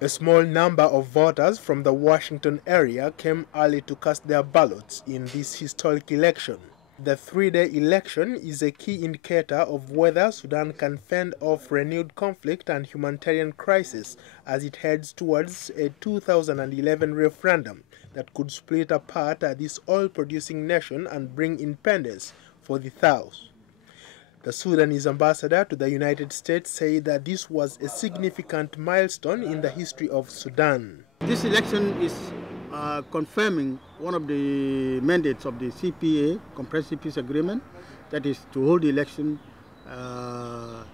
A small number of voters from the Washington area came early to cast their ballots in this historic election. The three-day election is a key indicator of whether Sudan can fend off renewed conflict and humanitarian crisis as it heads towards a 2011 referendum that could split apart this oil-producing nation and bring independence for the South. The Sudanese ambassador to the United States said that this was a significant milestone in the history of Sudan. This election is confirming one of the mandates of the CPA, Comprehensive Peace Agreement, that is to hold the election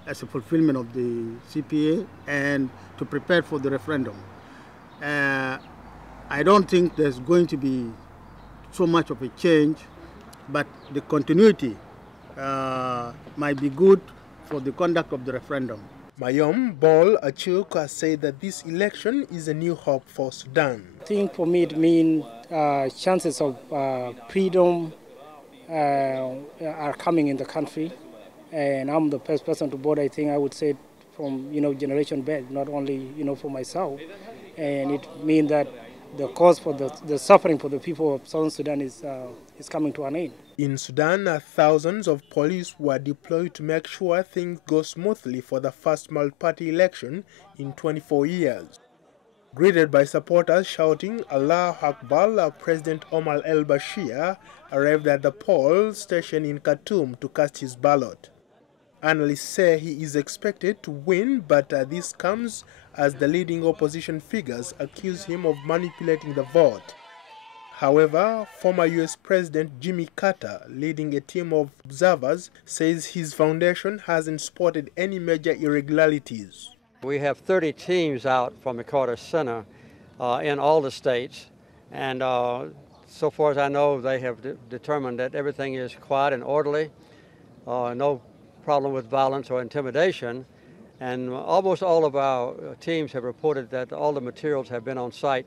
as a fulfillment of the CPA and to prepare for the referendum. I don't think there's going to be so much of a change, but the continuity might be good for the conduct of the referendum. Mayom Bol Achuk said that this election is a new hope for Sudan. I think for me it means chances of freedom are coming in the country, and I'm the first person to vote. I think I would say from generation back, not only for myself, and it means that the cause for the suffering for the people of Southern Sudan is coming to an end. In Sudan, thousands of police were deployed to make sure things go smoothly for the first multi-party election in 24 years. Greeted by supporters shouting Allahu Akbar, President Omar el-Bashir arrived at the poll station in Khartoum to cast his ballot. Analysts say he is expected to win, but this comes as the leading opposition figures accuse him of manipulating the vote. However, former U.S. President Jimmy Carter, leading a team of observers, says his foundation hasn't spotted any major irregularities. We have 30 teams out from the Carter Center in all the states, and so far as I know, they have determined that everything is quiet and orderly, no problem with violence or intimidation, and almost all of our teams have reported that all the materials have been on site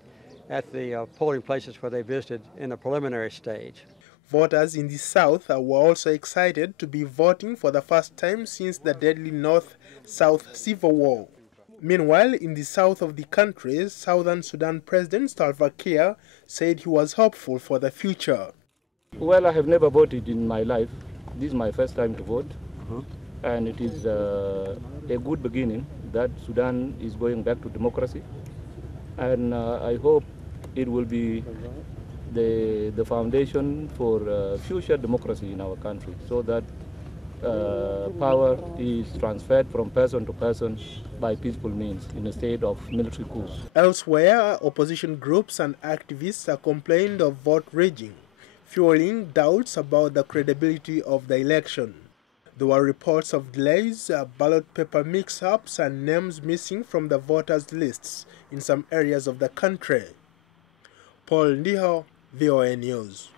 at the polling places where they visited in the preliminary stage. Voters in the South were also excited to be voting for the first time since the deadly North-South Civil War. Meanwhile, in the south of the country, Southern Sudan President Salva Kiir said he was hopeful for the future. Well, I have never voted in my life. This is my first time to vote. And it is a good beginning that Sudan is going back to democracy. And I hope it will be the foundation for future democracy in our country, so that power is transferred from person to person by peaceful means in a state of military coup. Elsewhere, opposition groups and activists are complained of vote rigging, fueling doubts about the credibility of the election. There were reports of delays, ballot paper mix-ups, and names missing from the voters' lists in some areas of the country. Ndiho, VOA News.